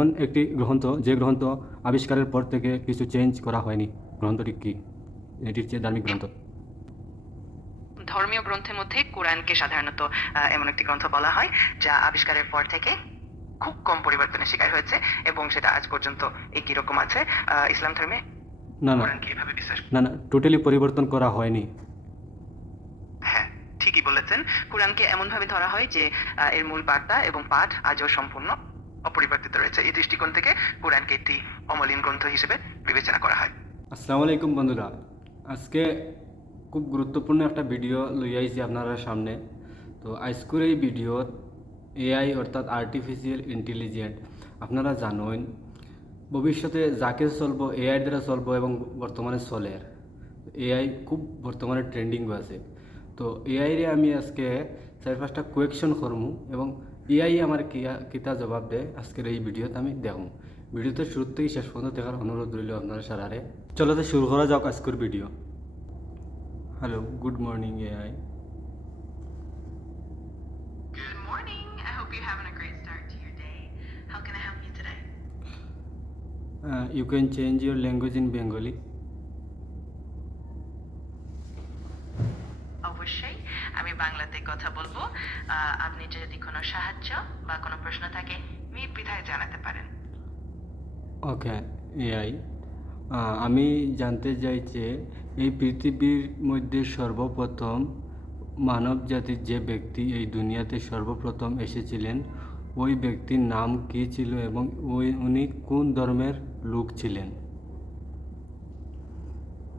এমন একটি গ্রন্থ যে গ্রন্থ আবিষ্কারের পর থেকে কিছু চেঞ্জ করা হয়নি। গ্রন্থটি কি? এটির চেয়ে ধার্মিক গ্রন্থ। ধর্মীয় গ্রন্থের মধ্যে কোরআনকে সাধারণত এমন একটি গ্রন্থ বলা হয় যা আবিষ্কারের পর থেকে খুব কম পরিবর্তনের শিকার হয়েছে এবং সেটা আজ পর্যন্ত একই রকম আছে। ইসলাম ধর্মে না না কোরআনকে এভাবে বিশ্বাস না না টোটালি পরিবর্তন করা হয়নি। হ্যাঁ, ঠিকই বলেছেন। কোরআনকে এমনভাবে ধরা হয় যে এর মূল বার্তা এবং পাঠ আজও সম্পূর্ণ অপরিবর্তিত রয়েছে। এই দৃষ্টিকোণ থেকে কোরআনকে একটি অমলিন গ্রন্থ হিসেবে বিবেচনা করা হয়। আসসালামু আলাইকুম বন্ধুরা, আজকে খুব গুরুত্বপূর্ণ একটা ভিডিও লই আইছি আপনারা সামনে। তো আজকের এই ভিডিওত এআই অর্থাৎ আর্টিফিশিয়াল ইন্টেলিজেন্ট, আপনারা জানেন ভবিষ্যতে যাকে চলবো এআই দ্বারা চলবো এবং বর্তমানে চলে। এআই খুব বর্তমানে ট্রেন্ডিং আছে। তো এআইরে আমি আজকে 4-5টা কোয়েকশন করমু এবং এআই আমার কিতা জবাব দেয় আজকের এই ভিডিওতে আমি দেখুন। ভিডিওতে শুরু থেকে শেষ পর্যন্ত দেখার অনুরোধ রইল আপনারা সারারে। চলো তো শুরু করা যাক আজকের video. Hello, good morning AI. Good morning. I hope you're having a great start to your day. How can I help you today? You can change your language in Bengali. অবশ্যই আমি বাংলাতে কথা বলবো। আপনি যদি কোনো সাহায্য বা কোনো প্রশ্ন থাকে নির্দ্বিধায় জানাতে পারেন। ওকে এআই, আমি জানতে চাই যে এই পৃথিবীর মধ্যে সর্বপ্রথম মানব জাতির যে ব্যক্তি এই দুনিয়াতে সর্বপ্রথম এসেছিলেন ওই ব্যক্তির নাম কী ছিল এবং উনি কোন ধর্মের লোক ছিলেন?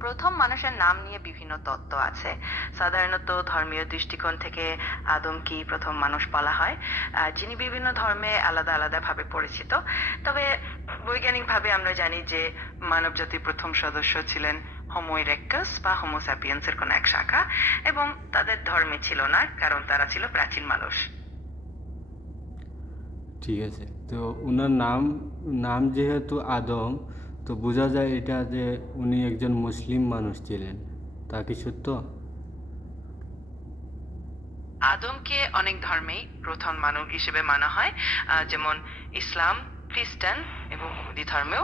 প্রথম মানুষের নাম নিয়ে বিভিন্ন তত্ত্ব আছে। সাধারণত ধর্মীয় দৃষ্টিকোণ থেকে আদমকে প্রথম মানুষ বলা হয়, যিনি বিভিন্ন ধর্মে আলাদা আলাদাভাবে পরিচিত। তবে বৈজ্ঞানিকভাবে আমরা জানি যে মানব জাতির প্রথম সদস্য ছিলেন হোমো ইরেক্টাস বা হোমো স্যাপিয়েন্সের কোনো এক শাখা, এবং তাদের ধর্মে ছিল না, কারণ তারা ছিল প্রাচীন মানুষ। ঠিক আছে, তো ওনার নাম যেহেতু আদম, তো বোঝা যায় এটা যে উনি একজন মুসলিম মানুষ ছিলেন। তা কি সত্য? আদমকে অনেক ধর্মেই প্রথম মানব হিসেবে মানা হয়, যেমন ইসলাম, খ্রিস্টান এবং ইহুদি ধর্মেও।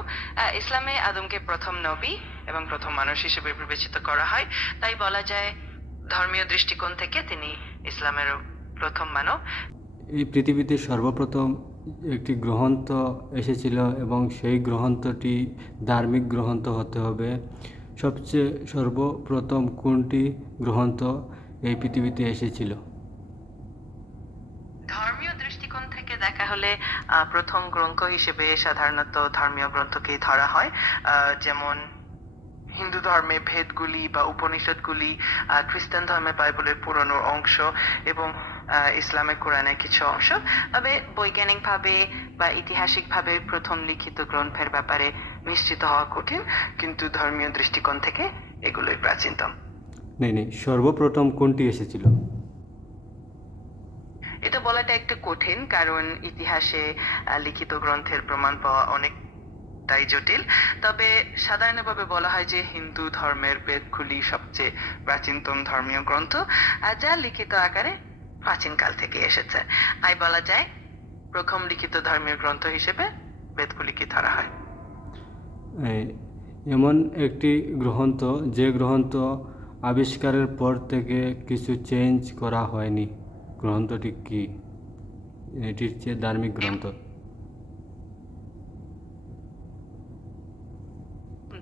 ইসলামে আদমকে প্রথম নবী এবং প্রথম মানুষ হিসেবে বিবেচিত করা হয়। তাই বলা যায় ধর্মীয় দৃষ্টিকোণ থেকে তিনি ইসলামের প্রথম মানব। এই পৃথিবীতে সর্বপ্রথম একটি গ্রন্থ এসেছিল এবং সেই গ্রন্থটি ধার্মিক গ্রন্থ হতে হবে। সবচেয়ে সর্বপ্রথম কোনটি গ্রন্থ এই পৃথিবীতে এসেছিল? ধর্মীয় দৃষ্টিকোণ থেকে দেখা হলে প্রথম গ্রন্থ হিসেবে সাধারণত ধর্মীয় গ্রন্থকেই ধরা হয়। যেমন হিন্দু ধর্মে ভেদগুলি বা উপনিষদগুলি, খ্রিস্টান ধর্মে বাইবেলের পুরনো অংশ এবং ইসলামে কোরআনের কিছু অংশ। তবে বৈজ্ঞানিকভাবে বা ঐতিহাসিকভাবে প্রথম লিখিত গ্রন্থের ব্যাপারে নিশ্চিত হওয়া কঠিন, কিন্তু ধর্মীয় দৃষ্টিকোণ থেকে এগুলোই প্রাচীনতম। নেই, সর্বপ্রথম কোনটি এসেছিল? এটা বলাটা একটু কঠিন, কারণ ইতিহাসে লিখিত গ্রন্থের প্রমাণ পাওয়া অনেকটাই জটিল। তবে সাধারণভাবে বলা হয় যে হিন্দু ধর্মের বেদগুলি সবচেয়ে প্রাচীনতম ধর্মীয় গ্রন্থ, যা লিখিত আকারে প্রাচীনকাল থেকে এসেছে। তাই বলা যায় প্রথম লিখিত ধর্মীয় গ্রন্থ হিসেবে বেদগুলিকে ধরা হয়। এমন একটি গ্রন্থ যে গ্রন্থ আবিষ্কারের পর থেকে কিছু চেঞ্জ করা হয়নি। গ্রন্থটি কি? এটির চেয়ে ধার্মিক গ্রন্থ।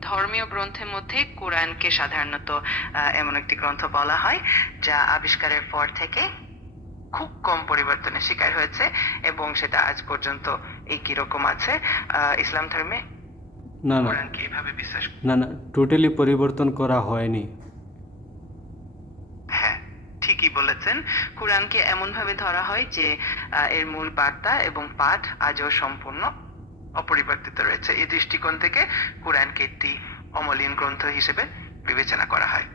ধর্মীয় গ্রন্থের মধ্যে কোরআনকে সাধারণত এমন একটি গ্রন্থ বলা হয় যা আবিষ্কারের পর থেকে খুব কম পরিবর্তনের শিকার হয়েছে এবং সেটা আজ পর্যন্ত একই রকম আছে। ইসলাম ধর্মে না না কোরআনকে এভাবে বিশ্বাস না না টোটালি পরিবর্তন করা হয়নি। হ্যাঁ, ঠিকই বলেছেন। কোরআনকে এমনভাবে ধরা হয় যে এর মূল বার্তা এবং পাঠ আজও সম্পূর্ণ অপরিবর্তিত রয়েছে। এই দৃষ্টিকোণ থেকে কোরআনকে একটি অমলিন গ্রন্থ হিসেবে বিবেচনা করা হয়।